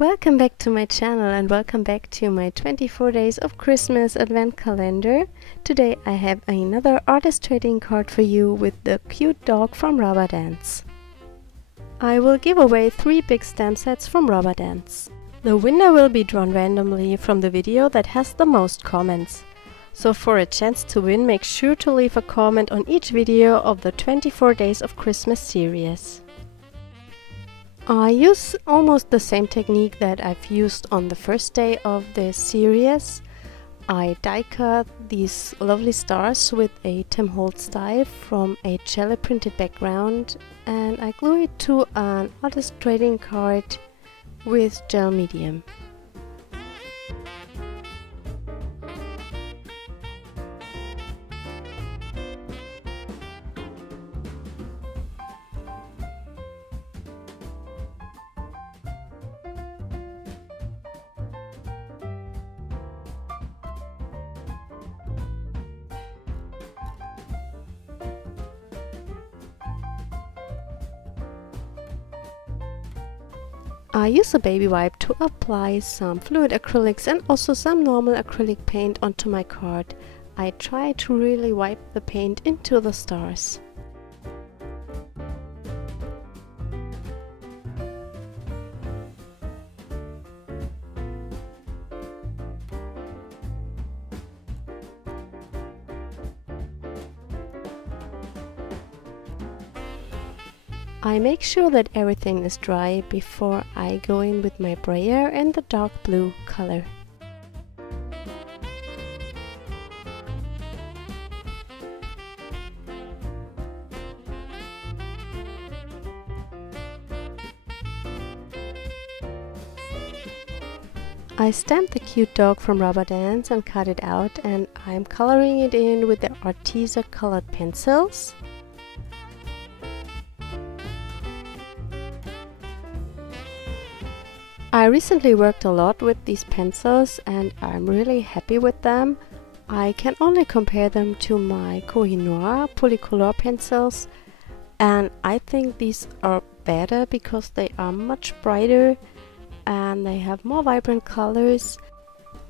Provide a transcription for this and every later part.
Welcome back to my channel and welcome back to my 24 days of Christmas advent calendar. Today I have another artist trading card for you with the cute dog from Rubber Dance. I will give away 3 big stamp sets from Rubber Dance. The winner will be drawn randomly from the video that has the most comments. So for a chance to win, make sure to leave a comment on each video of the 24 days of Christmas series. I use almost the same technique that I've used on the first day of the series. I die cut these lovely stars with a Tim Holtz die from a jelly printed background and I glue it to an artist trading card with gel medium. I use a baby wipe to apply some fluid acrylics and also some normal acrylic paint onto my card. I try to really wipe the paint into the stars. I make sure that everything is dry before I go in with my brayer and the dark blue color. I stamped the cute dog from Rubber Dance and cut it out, and I'm coloring it in with the Arteza colored pencils. I recently worked a lot with these pencils and I'm really happy with them. I can only compare them to my Koh-i-Noor Polycolor pencils, and I think these are better because they are much brighter and they have more vibrant colors.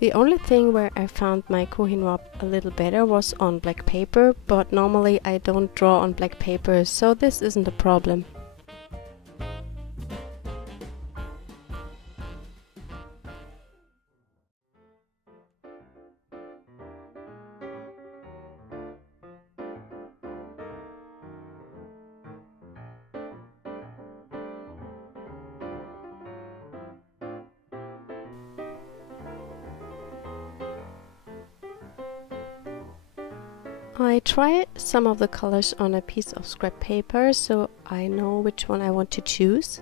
The only thing where I found my Koh-i-Noor a little better was on black paper, but normally I don't draw on black paper, so this isn't a problem. I try some of the colors on a piece of scrap paper so I know which one I want to choose.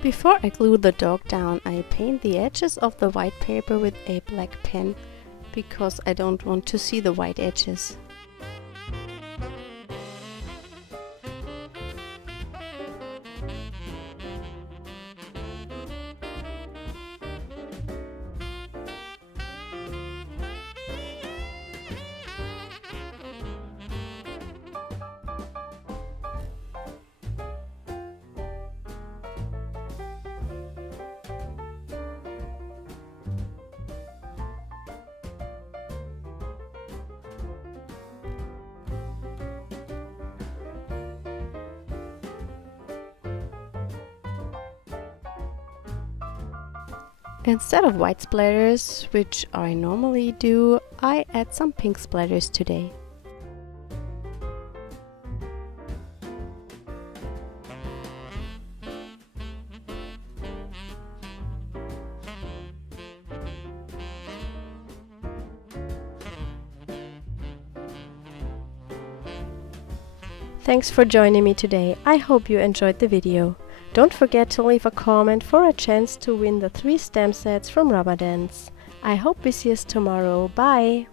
Before I glue the dog down, I paint the edges of the white paper with a black pen because I don't want to see the white edges. Instead of white splatters, which I normally do, I add some pink splatters today. Thanks for joining me today. I hope you enjoyed the video. Don't forget to leave a comment for a chance to win the 3 stamp sets from Rubber Dance. I hope we see us tomorrow. Bye!